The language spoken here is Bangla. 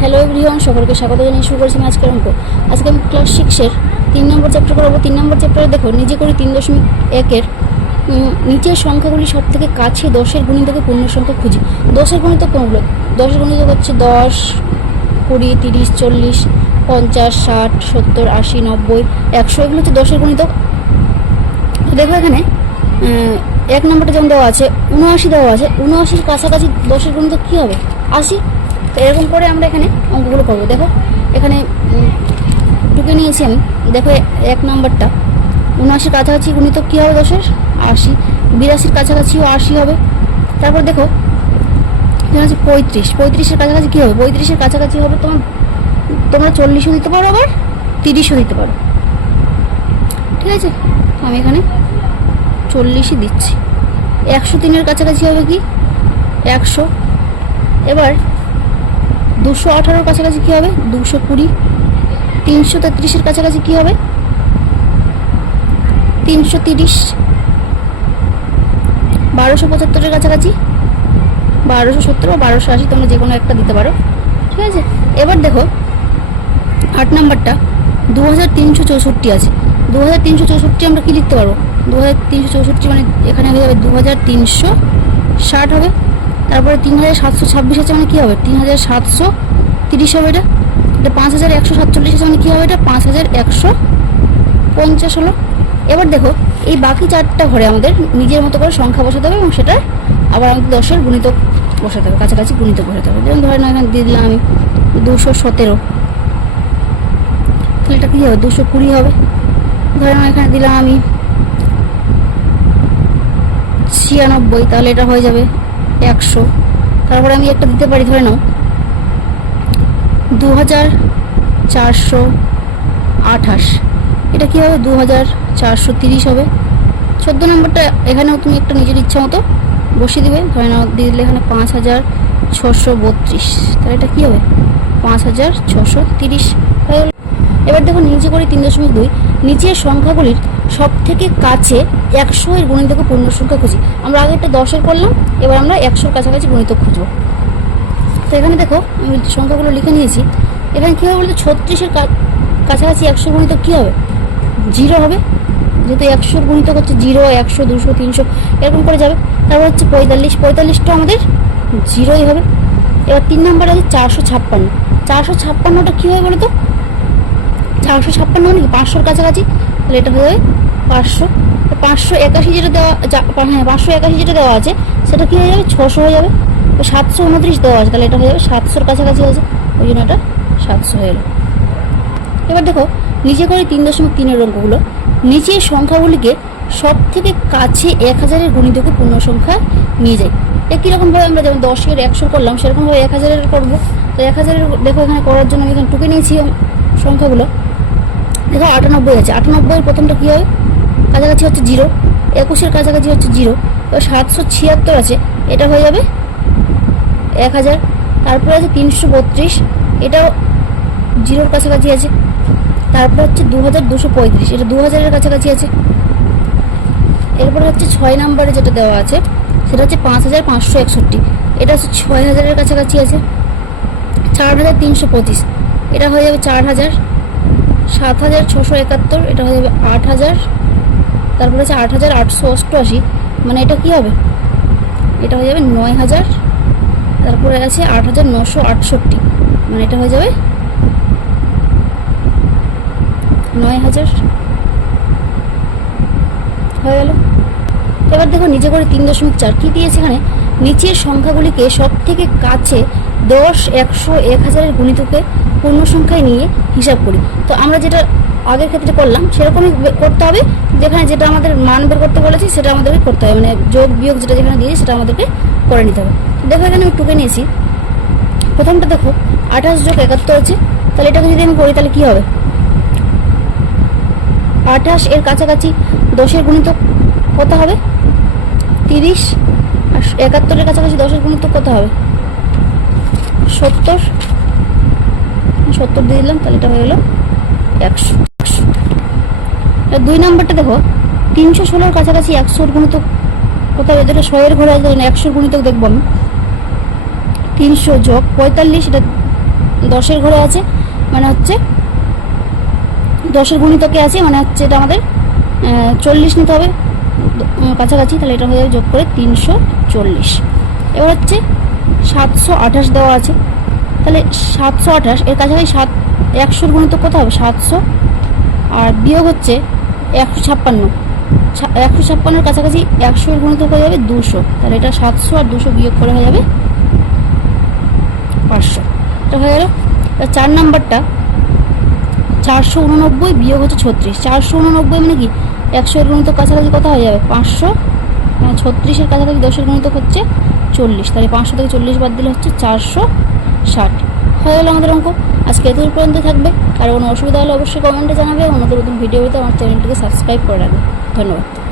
হ্যালো এভরিওয়ান, সকলকে স্বাগত জানিয়ে শুরু করেছি আজকের অঙ্ক। আজকে আমি ক্লাস 6-এর 3 নম্বর চ্যাপ্টার করাবো। 3 নম্বর চ্যাপ্টারে দেখো, নিজে করি 3.1-এর নিচের সংখ্যাগুলি সব থেকে কাছে 10-এর গুণিতকে পূর্ণ সংখ্যা খুঁজি। 10-এর গুণিতক কোনগুলো? 10-এর গুণিতক হচ্ছে 10, 20, 30, 40, 50, 60, 70, 80, 90, 100, এগুলো হচ্ছে 10-এর গুণিতক। তো দেখো এখানে 1 নম্বরটা যেমন দেওয়া আছে 79 দেওয়া আছে, 79-এর কাছাকাছি 10-এর গুণিতক কী হবে? 80। তো এরকম করে আমরা এখানে অঙ্কগুলো করবো। দেখো এখানে টুকে নিয়েছি আমি। দেখো 1 নম্বরটা 79-এর কাছাকাছি গুণিতক কী হবে 10-এর? 80। 82-এর কাছাকাছিও 80 হবে। তারপর দেখো এখানে আছে 35, 35-এর কাছাকাছি কী হবে? 35-এর কাছাকাছি হবে তোমরা 40-ও দিতে পারো, আবার 30-ও দিতে পারো। ঠিক আছে, আমি এখানে 40-ই দিচ্ছি। 103-এর কাছাকাছি হবে কি? 100। এবার 218-এর কাছাকাছি কী হবে? 220। 333-এর কাছাকাছি কী হবে? 330। 1275-এর কাছাকাছি 1270 বা 1280, তোমরা যে কোনো একটা দিতে পারো। ঠিক আছে, এবার দেখো 8 নম্বরটা 2364 আছে। 2364 আমরা কি লিখতে পারবো? 2364 মানে এখানে হয়ে যাবে 2360 হবে। তারপরে 3726 আছে, মানে কী হবে? 3730 হবে। এটা 5147 আছে, মানে কী হবে? এটা 5150 হলো। এবার দেখো এই বাকি 4টা ঘরে আমাদের নিজের মতো করে সংখ্যা বসাতে হবে, এবং সেটা আবার আমাদের 10-এর গুণিতক বসাতে হবে, কাছাকাছি গুণিতক বসাতে হবে। যেমন ধরে না এখানে দিয়ে দিলাম আমি 217, তাহলে এটা কী হবে? 220 হবে। ধরে না এখানে দিলাম আমি 96, তাহলে এটা হয়ে যাবে 100। তারপরে আমি একটা দিতে পারি, ধরে নাও 2428, এটা কী হবে? 2430 হবে। 14 নম্বরটা এখানেও তুমি একটা নিজের ইচ্ছা মতো বসিয়ে দিবে। ধরে নাও দিয়ে দিলে এখানে 5632, তাহলে এটা কী হবে? 5630 হয়ে গেল। এবার দেখো নিচে করি 3.2, নিচের সংখ্যাগুলির সব থেকে কাছে 100-এর গুণিতকে পূর্ণ সংখ্যা খুঁজি। আমরা আগে একটা 10-এর করলাম, এবার আমরা 100-এর কাছাকাছি গুণিতক খুঁজবো। তো এখানে দেখো আমি সংখ্যাগুলো লিখে নিয়েছি। এখানে কী হবে বলতে, 36-এর কাছাকাছি 100 গুণিতক কী হবে? 0 হবে, যেহেতু 100 গুণিতক হচ্ছে 0, 100, 200, 300 এরকম করে যাবে। তারপর হচ্ছে 45টা আমাদের 0ই হবে। এবার 3 নম্বরে আছে 456, 456টা কী হবে বলো তো? 456 মানে কি 500-এর কাছাকাছি, তাহলে এটা হয়ে যাবে 500। 581 যেটা দেওয়া, হ্যাঁ 581 যেটা দেওয়া আছে সেটা কী হয়ে যাবে? 600 হয়ে যাবে। 729 দেওয়া আছে, তাহলে এটা হয়ে যাবে 700-এর কাছাকাছি আছে, ওই জন্য এটা 700 হয়ে গেল। এবার দেখো নিচে করে 3.3-এর অঙ্কগুলো, নিচের সংখ্যাগুলিকে সব থেকে কাছে 1000-এর গুণিতকে পূর্ণ সংখ্যা নিয়ে যায়। একই রকমভাবে আমরা যেমন 10-এর 100 করলাম, সেরকমভাবে 1000-এর করবো। তো 1000-এর দেখো এখানে করার জন্য আমি এখানে টুকে নিয়েছি সংখ্যাগুলো। দেখো 98 আছে, 98-এর প্রথমটা কী হবে? কাছাকাছি হচ্ছে 0, 21-এর কাছাকাছি হচ্ছে 0। এবার 776 আছে, এটা হয়ে যাবে 1000। তারপরে আছে 332, এটাও 0-এর কাছাকাছি আছে। তারপর হচ্ছে 2235, এটা 2000-এর কাছাকাছি আছে। এরপরে হচ্ছে 6 নম্বরে যেটা দেওয়া আছে সেটা হচ্ছে 5561, এটা হচ্ছে 6000-এর কাছাকাছি আছে। 4325, এটা হয়ে যাবে 4000। 7671, এটা হয়ে যাবে 8000। তারপরে আছে 8888, মানে এটা কি হবে? এটা হয়ে যাবে 9000। তারপরে আছে 8968, মানে এটা হয়ে যাবে 9000 হয়ে গেল। এবার দেখো নিচে করে 3.4 কী দিয়েছে এখানে, নিচের সংখ্যাগুলিকে সব থেকে কাছে 10, 100, 1000-এর গুণিতকে পূর্ণ সংখ্যায় নিয়ে হিসাব করি। তো আমরা যেটা আগের ক্ষেত্রে করলাম সেরকমই করতে হবে, যেখানে যেটা আমাদের মান বের করতে বলেছি সেটা আমাদেরকে করতে হবে, মানে যোগ বিয়োগ যেটা যেখানে দিয়েছি সেটা আমাদেরকে করে নিতে হবে। দেখো এখানে আমি টুকে নিয়েছি। প্রথমটা দেখো 28 যোগ 71 আছে, তাহলে এটাকে যদি আমি করি তাহলে কী হবে? 28-এর কাছাকাছি 10-এর গুণিতক কত হবে? 30। আর 71-এর কাছাকাছি 10-এর গুণিতক কত হবে? 70 দিয়ে দিলাম, তাহলে এটা হয়ে গেলো 100। 2 নম্বরটা দেখো 316-এর কাছাকাছি 100-এর গুণিতক কত হবে? এটা 100-এর ঘরে আছে, 100-এর গুণিতক দেখবো আমি। 300 যোগ 45, এটা 10-এর ঘরে আছে, মানে হচ্ছে 10-এর গুণিতকে আছে, মানে হচ্ছে এটা আমাদের 40 নিতে হবে কাছাকাছি, তাহলে এটা হয়ে যাবে যোগ করে 340। এবার হচ্ছে 728 দেওয়া আছে, তাহলে 728 এর কাছাকাছি 100-এর গুণিতক কত হবে 700, আর বিয়োগ হচ্ছে 156, 156-এর কাছাকাছি 100-এর গুণিতক হয়ে যাবে 200, তাহলে এটা 700 আর 200 বিয়োগ করে হয়ে যাবে 500। এটা হয়ে গেল। 4 নাম্বারটা 489 বিয়োগ হচ্ছে 36, 489 মানে কি 100-এর গুণিতক কাছাকাছি কত হয়ে যাবে 500, 36-এর কাছাকাছি 10-এর গুণিতক হচ্ছে 40, তাহলে 500 থেকে 40 বাদ দিলে হচ্ছে 460। হয়ে গেল আমাদের অঙ্ক। আজকে এতদূর পর্যন্ত থাকবে। আর কোনো অসুবিধা হলে অবশ্যই কমেন্টে জানাবে। অন্যদের নতুন ভিডিও পেতে আমার চ্যানেলটিকে সাবস্ক্রাইব করে রাখবে। ধন্যবাদ।